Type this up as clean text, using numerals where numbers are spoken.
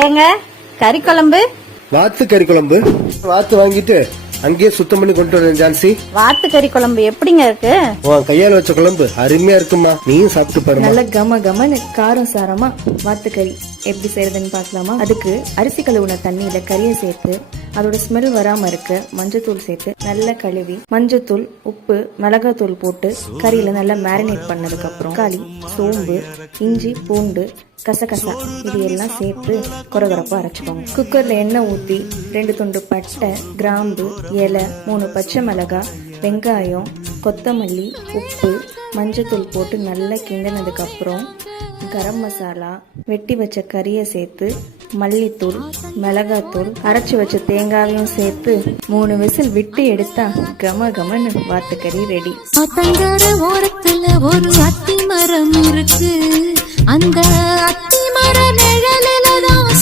ஏங்க கறி குழம்பு? வாத்து கறி குழம்பு. வாத்து வாங்கிட்டு அங்கேயே சுத்தம் பண்ணி கொண்டு வரேன் ஜான்சி. வாத்து கறி குழம்பு எப்படிங்க இருக்கு? உன் கையால வச்ச குழம்பு அருமையா இருக்குமா, நீயும் சாப்பிட்டு பாரு. நல்ல கம கமன்னு காரம் சாரமா வாத்துக்கறி எப்படி செய்யறதுன்னு பார்க்கலாமா? அதுக்கு அரிசி கழுவுன தண்ணியில கறியை சேர்த்து அதோட ஸ்மெல் வராம இருக்க மஞ்சத்தூள் சேர்த்து நல்லா கழுவி மஞ்சத்தூள், உப்பு, மிளகாத்தூள் போட்டு கறியில நல்லா மேரினேட் பண்ணதுக்கு அப்புறம் தக்காளி, சோம்பு, இஞ்சி, பூண்டு, கசகசா இது எல்லாம் சேர்த்து கொரகொரப்பா அரைச்சிக்கோங்க. குக்கர்ல எண்ணெய் ஊற்றி 2 துண்டு பட்டை, கிராம்பு, இலை, 3 பச்சை மிளகாய், வெங்காயம், கொத்தமல்லி, உப்பு, மஞ்சத்தூள் போட்டு நல்லா கிண்டினதுக்கு அப்புறம் கரம் மசாலா, வெட்டி வச்ச கறியை சேர்த்து மல்லித்தூள், மிளகாத்தூள், அரைச்சி வச்ச தேங்காவையும் சேர்த்து 3 விசில் விட்டு எடுத்தா கம கமன்னு வாத்துக்கறி ரெடி. ஆத்தங்கர ஓரத்துல ஒரு அத்தி மரம் இருக்கு, அந்த அத்தி மர நிழலே